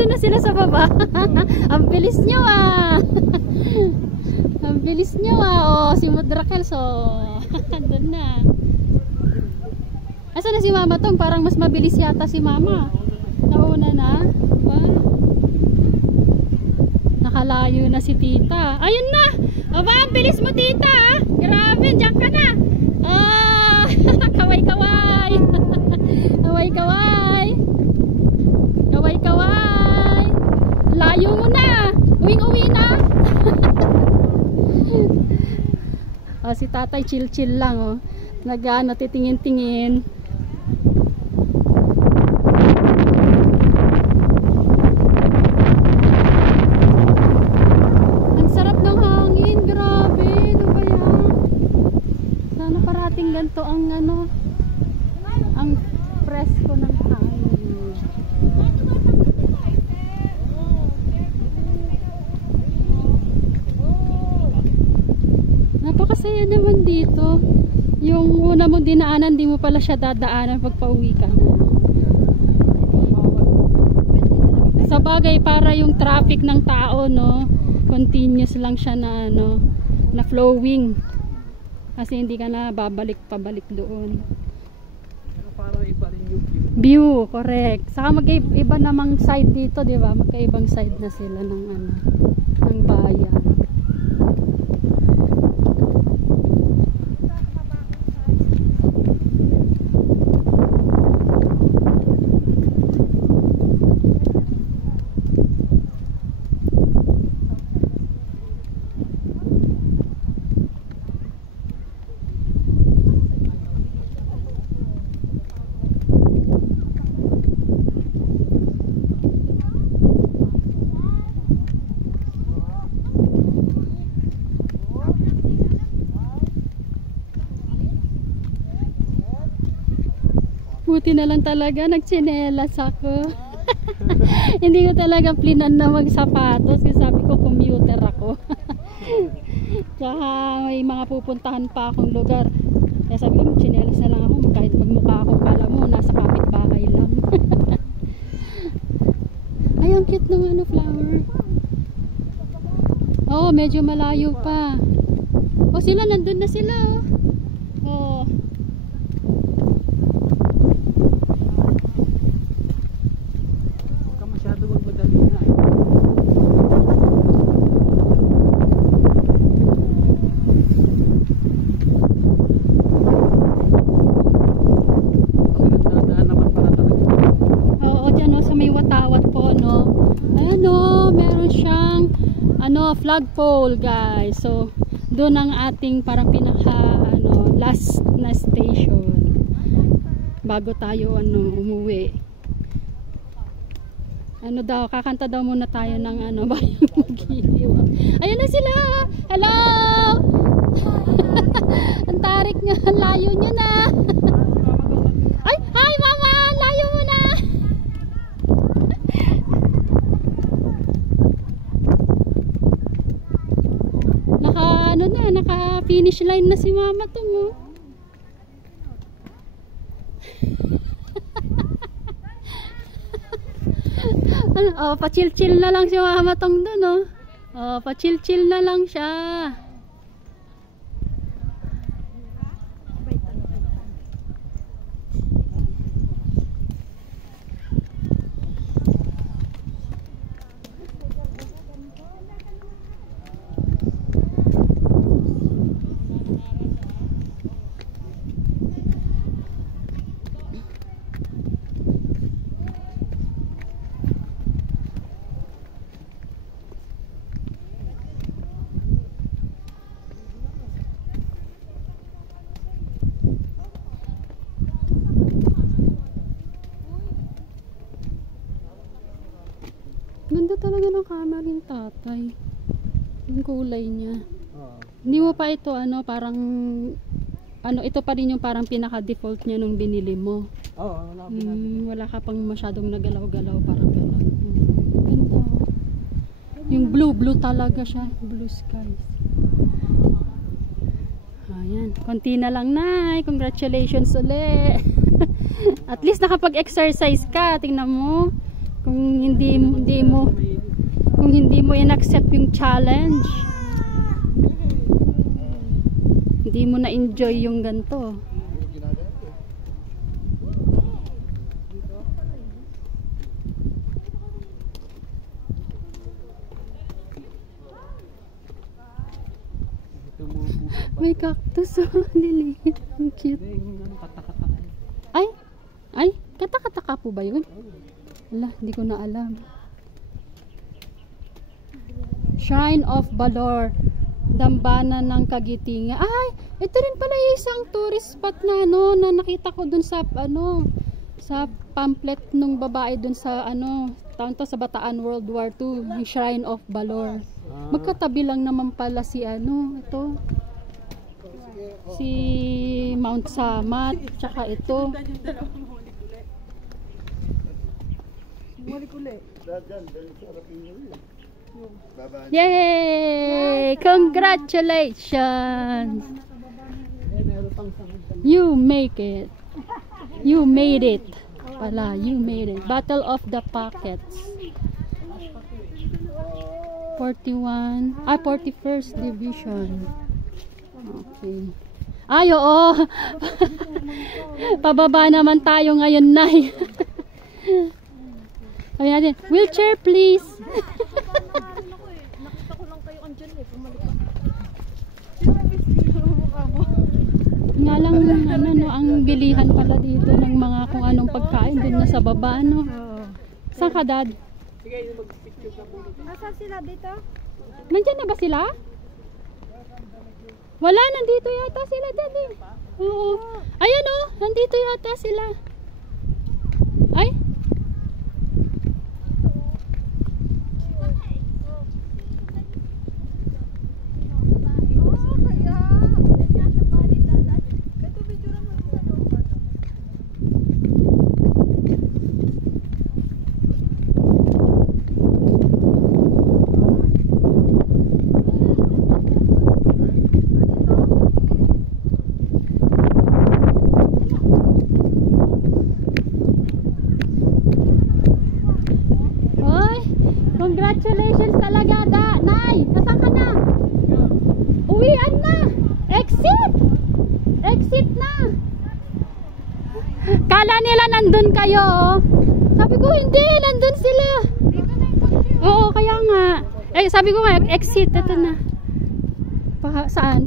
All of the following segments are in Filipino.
nandun na sila sa baba. Ang bilis nyo ah. Ang bilis nyo ah. Oh, si Mudrakel so nandun na. Asa na si Mama Tong? Parang mas mabilis yata si Mama. Nauna na. Wow. Nakalayo na si Tita. Ayun na. Aba, ang bilis mo Tita. Grabe, diyan ka na. Ah, kaway-kaway. Kaway-kaway. Kaway-kaway. Layo mo na. Uwing-uwi na. Oh, si Tatay chill-chill lang oh. Nag-ano, titingin-tingin. Ang sarap ng hangin, grabe. Ano ba yan? Sana parating ganito ang ano, ang presko ng hangin. Napakasaya naman dito. Yung una mong dinaanan, di mo pala siya dadaanan pag pauwi ka. Sa bagay, para yung traffic ng tao, no, continuous lang siya na, ano, na flowing. Kasi hindi ka na babalik pabalik doon. Para iba rin yung view, correct. Saka mag-iba namang side dito, di ba? Magkaibang side na sila ng ano, ng bayan. Buti na lang talaga nagtsinelas ako. Hindi ko talaga plinan na magsapatos kasi sabi ko commuter ako. Tsaka may mga pupuntahan pa akong lugar. Kaya sabi ko magtsinelas na lang ako kahit magmukha akong kala mo nasa kapitbahay lang. Ay, ang cute ng ano, flower. Oh, medyo malayo pa. Oh, sila nandun na sila oh. Oh. Flagpole guys, so doon ang ating parang pinaka ano, last na station bago tayo ano umuwi. Ano daw, kakanta daw muna tayo ng ano ba yung mag-iiw. Ayun na sila, hello. Ang tarik nga, layo nyo na. Ay, hi mama, layo mo na. Naka-finish line na si Mama to mo. Oh, pa-chill-chill na lang si Mama tong doon, oh. Oh, pa-chill-chill na lang siya. Ganda talaga ng camera ng tatay. Yung kulay niya. Hindi mo pa ito ano, parang ano, ito pa rin yung parang pinaka-default niya nung binili mo. Wala ka pang masyadong nagalaw-galaw, parang gano'n. Ganda. Yung blue talaga siya. Blue skies. Ayan. Konti na lang, Nay. Congratulations ulit. At least nakapag-exercise ka. Tingnan mo. Kung hindi mo in-accept yung challenge, hindi mo na-enjoy yung ganito. May cactus, oh, liliit. Ang cute. Ay, katakataka po ba yun? Wala, hindi ko na alam. Shrine of Balor, dambana ng Kagitingan. Ay, ito rin pala yung isang tourist spot na na nakita ko dun sa sa pamphlet nung babae dun sa taon to sa Bataan World War II, yung Shrine of Balor. Magkatabi lang naman pala si ito. Si Mount Samat, tsaka ito. Yay! Congratulations! You make it. You made it. Pala, you made it. Battle of the Pockets. 41st Division. Okay. Ay, oo. Pababa naman tayo ngayon, Nay. Sabi natin, wheelchair please. Nakita ko lang kayo andyan eh. Pumalik Nga lang, ang bilihan pala dito ng mga kung anong pagkain dun na sa baba, Saan ka, Dad? Nasaan sila dito? Nandyan na ba sila? Wala, nandito yata sila, Dad eh. Oo. Ayan nandito yata sila. Ay? Congratulations talaga, Nay! Nasaan ka na? Uwian na! Exit! Exit na! Kala nila nandun kayo, Sabi ko, hindi! Nandun sila! Oo, kaya nga. Sabi ko nga, exit. Ito na. Saan?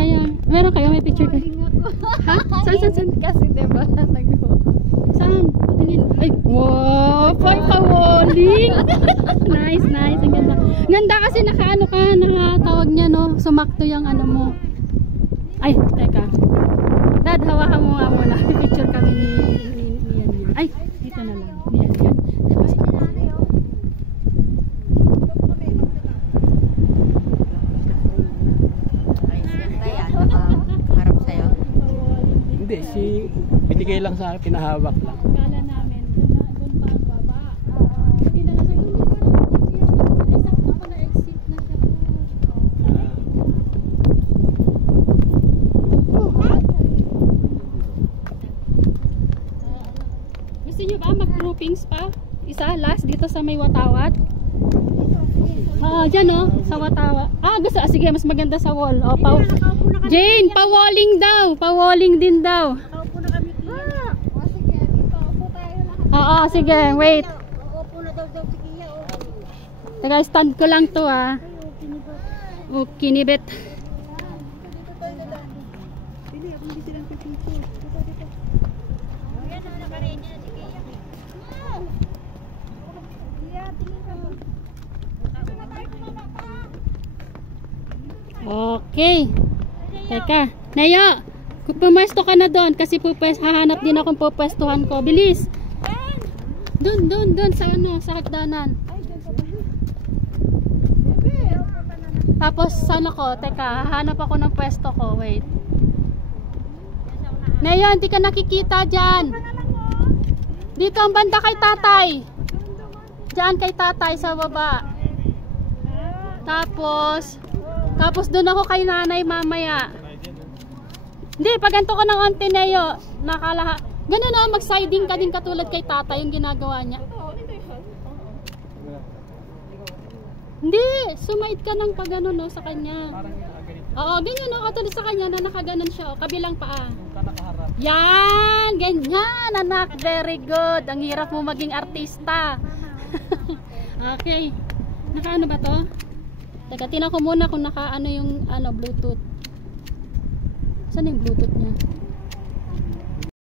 Kaya, meron kayo? May picture kayo? Ha? Saan? Kasi diba, Saan? Patingin. Ay, wow! Pagkawaling! Nice. Ang ganda. Ganda kasi nakatawag niya, Sumakto yung mo. Ay, teka. Dad, hawakan mo nga muna. Picture kami ni Ay, dito na lang. Yan. harap sa'yo. Hindi, binigay lang sa akin, pinahawak lang. Kala namin, doon pa ang baba. Hindi na lang sa hindi pa sakto pa na-exit na siya. Gusto niyo ba mag-groupings pa? Isa, last, dito sa may Watawat? Dyan sa Watawat. Sige, mas maganda sa wall. Jane, pa-walling daw. Pa-walling din daw. Paupo na kami. Sige, dito. Upo tayo lahat. Sige, wait. Upo na daw si Kia. Teka, stand ko lang to, kinibet. Dito tayo na lang. Pili, ako hindi silang pipito. Dito. Ayan, nakaready na si Kia. Kia, tingin ka doon. Dito na tayo kumama pa. Okay. Teka, Nayo, pumwesto ka na doon kasi hahanap din akong pupwestuhan ko. Bilis. Doon sa hagdanan. Tapos teka, hahanap ako ng pwesto ko. Wait. Nayo, hindi ka nakikita diyan. Dito ang banda kay tatay. Diyan kay tatay sa baba. Tapos doon ako kay nanay mamaya. Hindi, pag ganito ko ng onte, Nayo, ganun mag-siding ka din katulad kay tata yung ginagawa niya. Hindi, sumait ka ng pag ano, no, sa kanya. Parang yung ganito. Oo, ganyan, no, katulad sa kanya na nakaganon siya, oh, kabilang paa. Yung ka nakaharap. Yan, ganyan, anak, very good. Ang hirap mo maging artista. Okay, naka ano ba to? Teka, tinan ko muna kung naka ano yung ano, Bluetooth. Saan yung Bluetooth niya?